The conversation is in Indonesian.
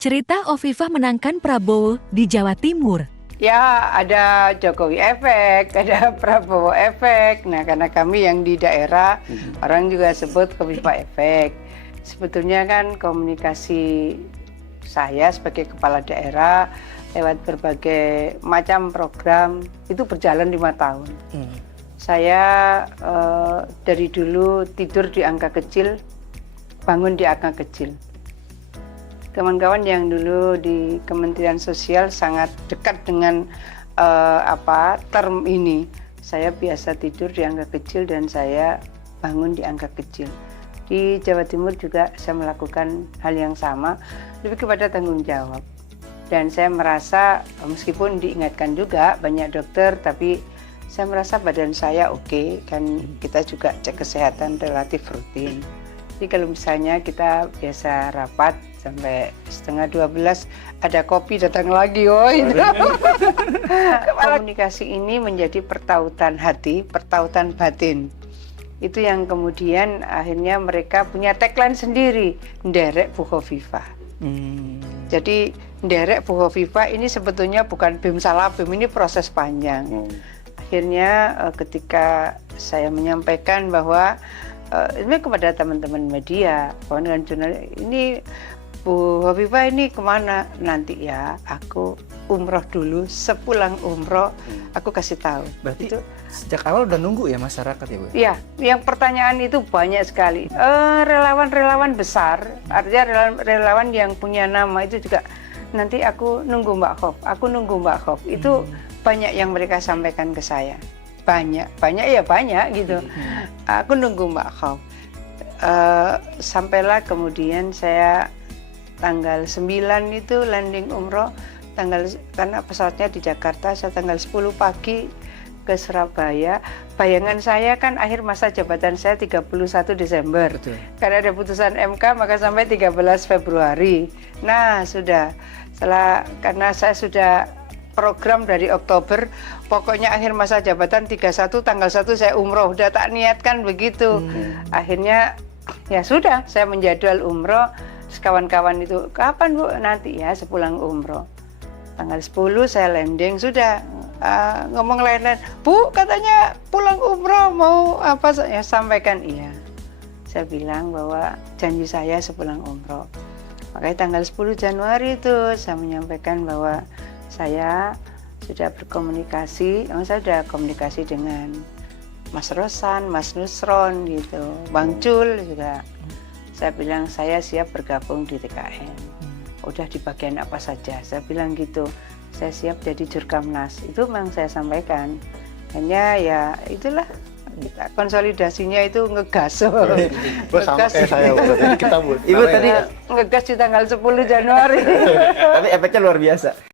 Cerita Hovifah menangkan Prabowo di Jawa Timur. Ya, ada Jokowi efek, ada Prabowo efek. Nah, karena kami yang di daerah, orang juga sebut Hovifah efek. Sebetulnya kan komunikasi saya sebagai kepala daerah lewat berbagai macam program itu berjalan 5 tahun. Saya dari dulu tidur di angka kecil, bangun di angka kecil. Kawan-kawan yang dulu di Kementerian Sosial sangat dekat dengan term ini. Saya biasa tidur di angka kecil dan saya bangun di angka kecil. Di Jawa Timur juga saya melakukan hal yang sama, lebih kepada tanggung jawab. Dan saya merasa meskipun diingatkan juga banyak dokter, tapi saya merasa badan saya oke, kan kita juga cek kesehatan relatif rutin. Jadi kalau misalnya kita biasa rapat sampai 11:30 ada kopi datang lagi, Komunikasi ini menjadi pertautan hati, pertautan batin. Itu yang kemudian akhirnya mereka punya tagline sendiri, nderek Bu Hovifah. Jadi nderek Bu Hovifah ini sebetulnya bukan bim salah bim, ini proses panjang. Akhirnya ketika saya menyampaikan bahwa ini kepada teman-teman media, kawan-kawan jurnalis, ini Bu Hovifah ini kemana nanti ya? Aku umroh dulu, sepulang umroh aku kasih tahu. Berarti itu sejak awal udah nunggu ya masyarakat ya Bu? Iya, yang pertanyaan itu banyak sekali. Relawan-relawan besar, artinya relawan yang punya nama itu juga nanti aku nunggu Mbak Hov, aku nunggu Mbak Hov. Itu banyak yang mereka sampaikan ke saya. Banyak gitu. Aku nunggu Mbak Hov. Sampailah kemudian saya tanggal 9 itu landing umroh, karena pesawatnya di Jakarta, saya tanggal 10 pagi ke Surabaya. Bayangan saya kan akhir masa jabatan saya 31 Desember. Betul. Karena ada putusan MK maka sampai 13 Februari. Nah, sudah. Karena saya sudah program dari Oktober, pokoknya akhir masa jabatan 31 tanggal 1 saya umroh, udah tak niatkan begitu. Akhirnya ya sudah, saya menjadwal umroh. Kawan-kawan itu, kapan Bu? Nanti ya sepulang umroh. Tanggal 10 saya landing, sudah ngomong lain-lain. Bu, katanya pulang umroh mau apa? Ya sampaikan iya. Saya bilang bahwa janji saya sepulang umroh. Makanya tanggal 10 Januari itu saya menyampaikan bahwa saya sudah berkomunikasi, saya sudah komunikasi dengan Mas Rosan, Mas Nusron gitu, Bang Cul juga. Saya bilang saya siap bergabung di TKN. Udah di bagian apa saja, saya bilang gitu. Saya siap jadi Jurkamnas. Itu memang saya sampaikan. Hanya ya itulah, konsolidasinya itu ngegas. Sama kayak saya, kita Ibu tadi ngegas di tanggal 10 Januari. tapi efeknya luar biasa.